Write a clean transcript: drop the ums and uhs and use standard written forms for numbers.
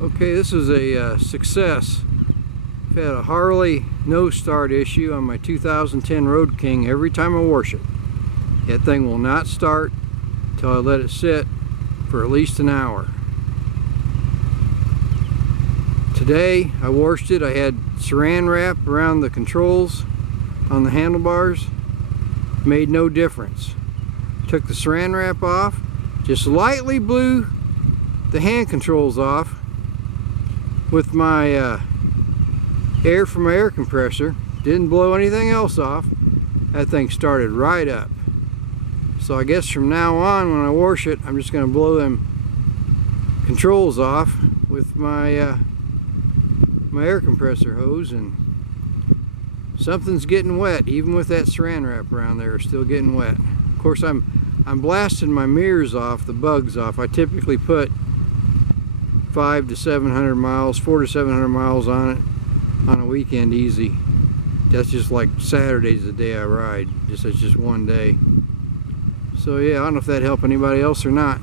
Okay, this is a success. I've had a Harley no start issue on my 2010 Road King every time I wash it. That thing will not start until I let it sit for at least an hour. Today I washed it. I had saran wrap around the controls on the handlebars. Made no difference. Took the saran wrap off, just lightly blew the hand controls off with my air from my air compressor. Didn't blow anything else off. That thing started right up. So I guess from now on when I wash it, I'm just going to blow them controls off with my my air compressor hose, and something's getting wet. Even with that saran wrap around there, it's still getting wet. Of course, I'm blasting my mirrors off, the bugs off. I typically put 500 to 700 miles, 400 to 700 miles on it on a weekend easy. That's just like Saturday's the day I ride. It's just one day. So yeah, I don't know if that helped anybody else or not.